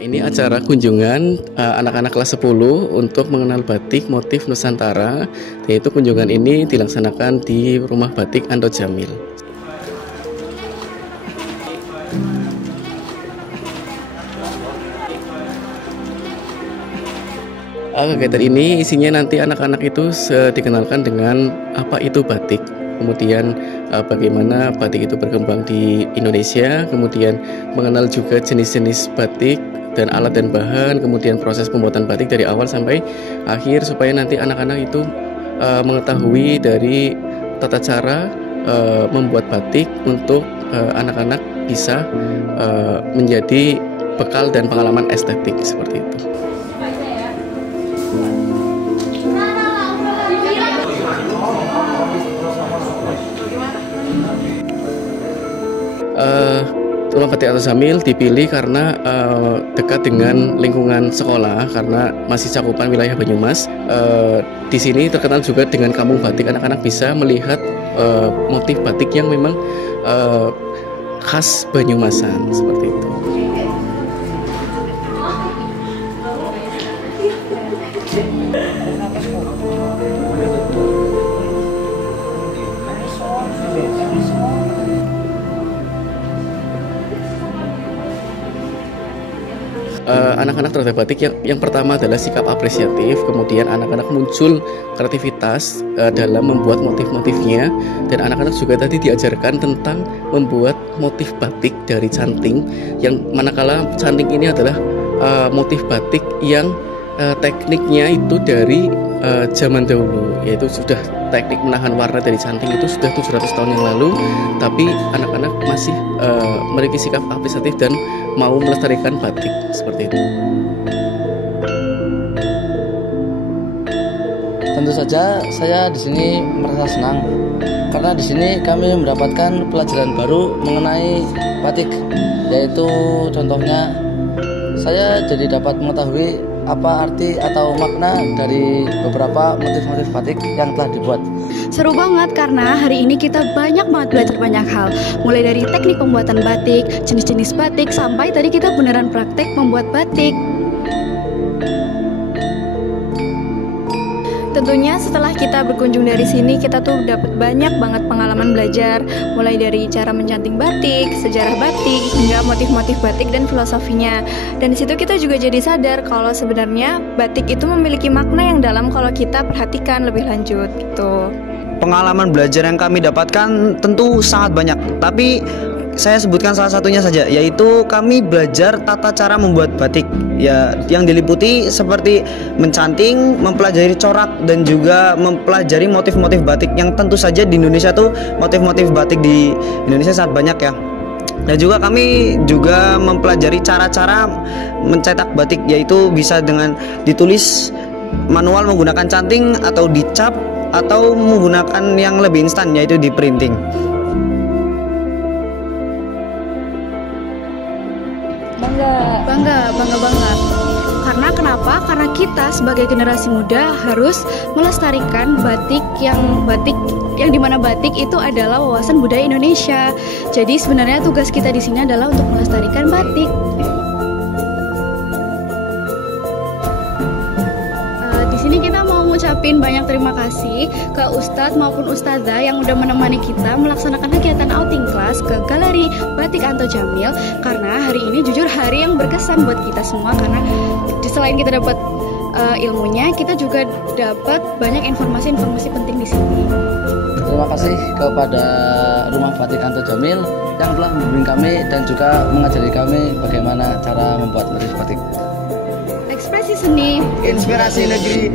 Ini acara kunjungan anak-anak kelas 10 untuk mengenal batik motif Nusantara, yaitu kunjungan ini dilaksanakan di Rumah Batik Anto Djamil. Kegiatan ini isinya nanti anak-anak itu dikenalkan dengan apa itu batik, kemudian bagaimana batik itu berkembang di Indonesia, kemudian mengenal juga jenis-jenis batik dan alat dan bahan, kemudian proses pembuatan batik dari awal sampai akhir, supaya nanti anak-anak itu mengetahui dari tata cara membuat batik untuk anak-anak bisa menjadi bekal dan pengalaman estetik seperti itu. Rumah Batik Anto Djamil dipilih karena dekat dengan lingkungan sekolah, karena masih cakupan wilayah Banyumas. Di sini terkenal juga dengan kampung batik, anak-anak bisa melihat motif batik yang memang khas Banyumasan seperti itu. Anak-anak terhadap batik yang pertama adalah sikap apresiatif, kemudian anak-anak muncul kreativitas dalam membuat motif-motifnya, dan anak-anak juga tadi diajarkan tentang membuat motif batik dari canting, yang manakala canting ini adalah motif batik yang tekniknya itu dari zaman dahulu, yaitu sudah teknik menahan warna dari canting itu sudah 700 tahun yang lalu, tapi anak-anak masih memiliki sikap apresiatif dan mau melestarikan batik seperti itu. Tentu saja saya di sini merasa senang karena di sini kami mendapatkan pelajaran baru mengenai batik, yaitu contohnya saya jadi dapat mengetahui apa arti atau makna dari beberapa motif-motif batik yang telah dibuat. Seru banget karena hari ini kita banyak banget belajar banyak hal, mulai dari teknik pembuatan batik, jenis-jenis batik, sampai tadi kita beneran praktek membuat batik. Tentunya setelah kita berkunjung dari sini, kita tuh dapat banyak banget pengalaman belajar, mulai dari cara mencanting batik, sejarah batik, hingga motif-motif batik dan filosofinya. Dan disitu kita juga jadi sadar kalau sebenarnya batik itu memiliki makna yang dalam kalau kita perhatikan lebih lanjut gitu. Pengalaman belajar yang kami dapatkan tentu sangat banyak, tapi saya sebutkan salah satunya saja, yaitu kami belajar tata cara membuat batik ya, yang diliputi seperti mencanting, mempelajari corak, dan juga mempelajari motif-motif batik yang tentu saja di Indonesia tuh motif-motif batik di Indonesia sangat banyak ya. Dan juga kami juga mempelajari cara-cara mencetak batik, yaitu bisa dengan ditulis manual menggunakan canting atau dicap, atau menggunakan yang lebih instan yaitu di printing. Bangga banget. Karena kenapa? Karena kita sebagai generasi muda harus melestarikan batik yang dimana batik itu adalah wawasan budaya Indonesia. Jadi sebenarnya tugas kita di sini adalah untuk melestarikan batik. Di sini kita mau ngucapin banyak terima kasih ke Ustadz maupun Ustazah yang udah menemani kita melaksanakan kegiatan outing class ke Galeri Batik Anto Djamil, karena hari ini jujur hari yang berkesan buat kita semua, karena selain kita dapat ilmunya, kita juga dapat banyak informasi-informasi penting di sini. Terima kasih kepada Rumah Batik Anto Djamil yang telah membimbing kami dan juga mengajari kami bagaimana cara membuat motif batik. Ekspresi seni, Inspirasi negeri.